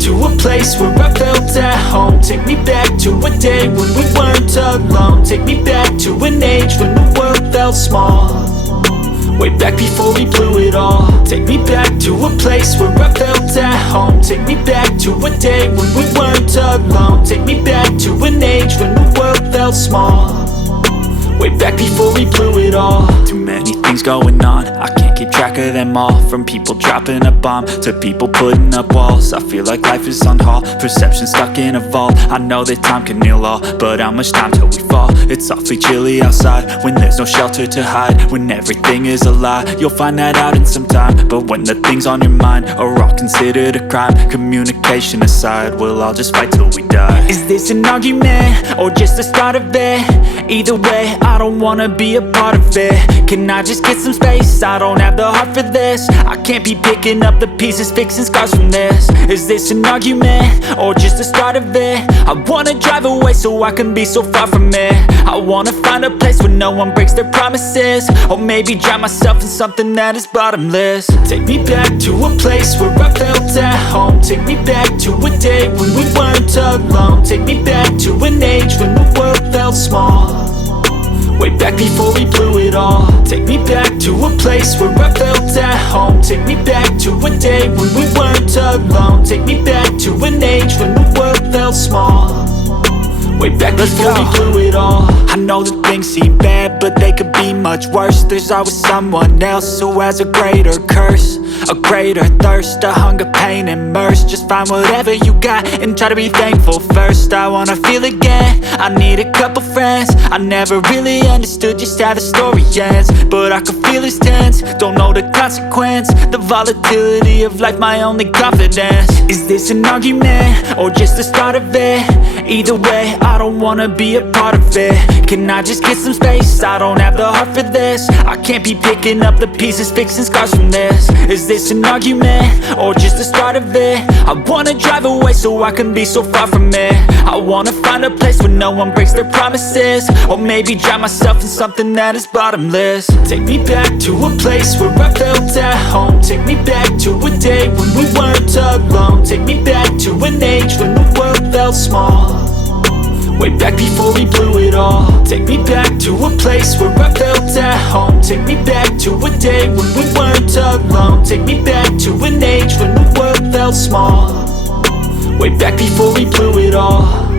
to a place where I felt at home. Take me back to a day when we weren't alone. Take me back to an age when the world felt small, way back before we blew it all. Take me back to a place where I felt at home. Take me back to a day when we weren't alone. Take me back to an age when the world felt small, way back before we blew it all. Too many things going on, I can't keep track of them all. From people dropping a bomb to people putting up walls. I feel like life is on hold, perception stuck in a vault. I know that time can heal all, but how much time till we fall? It's awfully chilly outside when there's no shelter to hide. When everything is a lie, you'll find that out in some time. But when the things on your mind are all considered a crime, communication aside, we'll all just fight till we die. Is this an argument or just the start of it? Either way, I don't wanna be a part of it. Can I just get some space? I don't have the heart for this. I can't be picking up the pieces, fixing scars from this. Is this an argument or just the start of it? I wanna drive away so I can be so far from it. I wanna find a place where no one breaks their promises, or maybe drown myself in something that is bottomless. Take me back to a place where I felt at home. Take me back to a day when we weren't alone. Take me back to an age when the world felt small, way back before we blew it all. Take me back to a place where I felt at home. Take me back to a day when we weren't alone. Take me back to an age when the world felt small, way back before we blew it all. I know that things seem bad, but they could be much worse. There's always someone else who has a greater curse, a greater thirst, a hunger, pain, and mercy. Just find whatever you got and try to be thankful first. I wanna feel again, I need a couple friends. I never really understood just how the story ends, but I can feel it's tense, don't know the consequence. The volatility of life, my only confidence. Is this an argument or just the start of it? Either way, I don't wanna be a part of it. Can I just get some space? I don't have the heart for this. I can't be picking up the pieces, fixing scars from this. Is this an argument or just the start of it? I wanna drive away so I can be so far from it. I wanna find a place where no one breaks their promises, or maybe drown myself in something that is bottomless. Take me back to a place where I felt at home. Take me back to a day when we weren't alone. Take me back to an age when the world felt small, way back before we blew it all. Take me back to a place where I felt at home. Take me back to a day when we weren't alone. Take me back to an age when the world felt small, way back before we blew it all.